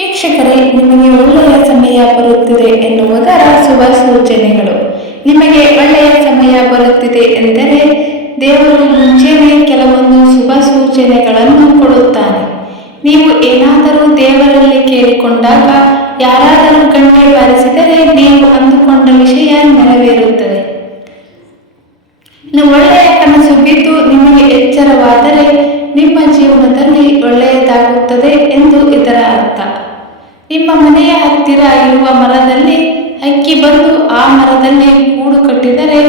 ವೀಕ್ಷಕರೇ, ನಿಮಗೆ ಒಳ್ಳೆಯ ಸಮಯ ಬರುತ್ತಿದೆ ಎನ್ನುವುದರ ಶುಭ ಸೂಚನೆಗಳು. ನಿಮಗೆ ಒಳ್ಳೆಯ ಸಮಯ ಬರುತ್ತಿದೆ ಎಂದರೆ ದೇವರು ಮುಂಚೆನೇ ಕೆಲವೊಂದು ಶುಭ ಸೂಚನೆಗಳನ್ನು ಕೊಡುತ್ತಾನೆ. ನೀವು ಏನಾದರೂ ದೇವರಲ್ಲಿ ಕೇಳಿಕೊಂಡಾಗ, ಯಾರಾದರೂ ಕಣ್ಣೆ ಬಾರಿಸಿದರೆ ನೀವು ಅಂದುಕೊಂಡ ವಿಷಯ ನೆರವೇರುತ್ತದೆ. ಒಳ್ಳೆಯ ಕನಸು ಬಿದ್ದು ನಿಮಗೆ ಎಚ್ಚರವಾದರೆ ನಿಮ್ಮ ಜೀವನದಲ್ಲಿ ಒಳ್ಳೆಯದಾಗುತ್ತದೆ ಎಂದು ಇದರ ಅರ್ಥ. ನಿಮ್ಮ ಮನೆಯ ಹತ್ತಿರ ಇರುವ ಮರದಲ್ಲಿ ಹಕ್ಕಿ ಬಂದು ಆ ಮರದಲ್ಲಿ ಗೂಡು ಕಟ್ಟಿದರೆ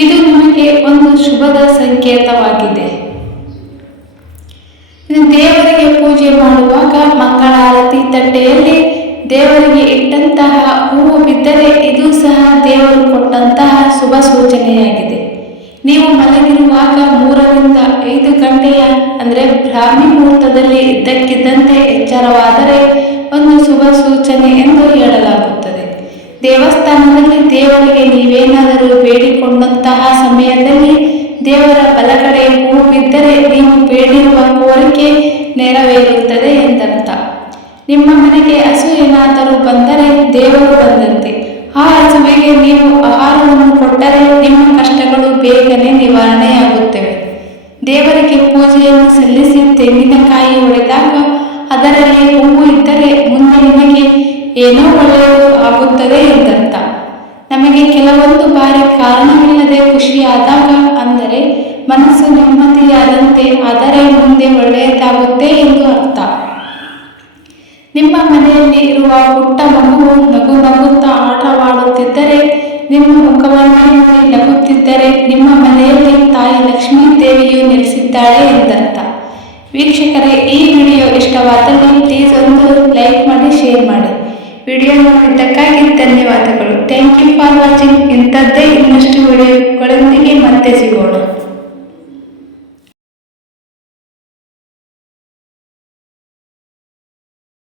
ಇದು ನಿಮಗೆ ಒಂದು ಶುಭದ ಸಂಕೇತವಾಗಿದೆ. ದೇವರಿಗೆ ಪೂಜೆ ಮಾಡುವಾಗ ಮಂಗಳಾರತಿ ತಟ್ಟೆಯಲ್ಲಿ ದೇವರಿಗೆ ಇಟ್ಟಂತಹ ಹೂವು ಬಿದ್ದರೆ ಇದು ಸಹ ದೇವರು ಕೊಟ್ಟಂತಹ ಶುಭ ಸೂಚನೆಯಾಗಿದೆ. ನೀವು ಮಲಗಿರುವಾಗ ಮೂರರಿಂದ ಐದು ಗಂಟೆಯ, ಅಂದರೆ ಬ್ರಾಹ್ಮಿ ಮುಹೂರ್ತದಲ್ಲಿ ಇದ್ದಕ್ಕಿದ್ದಂತೆ ಎಚ್ಚರವಾದರೆ ಒಂದು ಶುಭ ಸೂಚನೆ ಎಂದು ಹೇಳಲಾಗುತ್ತದೆ. ದೇವಸ್ಥಾನದಲ್ಲಿ ದೇವರಿಗೆ ನೀವೇನಾದರೂ ಬೇಡಿಕೊಂಡಂತಹ ಸಮಯದಲ್ಲಿ ದೇವರ ಬಲಗಡೆ ಹೂ ಬಿದ್ದರೆ ನೀವು ಬೇಡಿರುವ ಕೋರಿಕೆ ನೆರವೇರುತ್ತದೆ ಎಂದರ್ಥ. ನಿಮ್ಮ ಮನೆಗೆ ಹಸು ಏನಾದರೂ ಬಂದರೆ ದೇವರು ಬಂದಂತೆ. ಆ ಹಸುವಿಗೆ ನೀವು ಆಹಾರವನ್ನು ಕೊಟ್ಟರೆ ನಿಮ್ಮ ಕಷ್ಟಗಳು ಬೇಗನೆ ನಿವಾರಣೆಯಾಗುತ್ತವೆ. ದೇವರಿಗೆ ಪೂಜೆಯನ್ನು ಸಲ್ಲಿಸಿ ತೆಂಗಿನಕಾಯಿ ಹೊಡೆದಾಗ ಅದರಲ್ಲಿ ಹೂವು ಏನೋ ಒಳ್ಳೆಯದು ಆಗುತ್ತದೆ ಎಂದರ್ಥ. ನಮಗೆ ಕೆಲವೊಂದು ಬಾರಿ ಕಾರಣವಿಲ್ಲದೆ ಖುಷಿಯಾದಾಗ ಅಂದರೆ ಮನಸ್ಸು ನೆಮ್ಮದಿಯಾದಂತೆ ಆದರೆ ಮುಂದೆ ಒಳ್ಳೆಯದಾಗುತ್ತೆ ಎಂದು ಅರ್ಥ. ನಿಮ್ಮ ಮನೆಯಲ್ಲಿ ಇರುವ ಪುಟ್ಟ ಮಗು ನಗು ನಗುತ್ತಾ ಆಟವಾಡುತ್ತಿದ್ದರೆ, ನಿಮ್ಮ ಮುಖವನ್ನು ನಗುತ್ತಿದ್ದರೆ, ನಿಮ್ಮ ಮನೆಯಲ್ಲಿ ತಾಯಿ ಲಕ್ಷ್ಮೀ ದೇವಿಯು ನೆಲೆಸಿದ್ದಾಳೆ ಎಂದರ್ಥ. ವೀಕ್ಷಕರೇ, ಈ ವಿಡಿಯೋ ಇಷ್ಟವಾದಲ್ಲಿ ವಿಡಿಯೋ ನೋಡಿದ್ದಕ್ಕಾಗಿ ಧನ್ಯವಾದಗಳು. ಥ್ಯಾಂಕ್ ಯು ಫಾರ್ ವಾಚಿಂಗ್ ಇಂಥದ್ದೇ ಇನ್ನಷ್ಟು ವಿಡಿಯೋ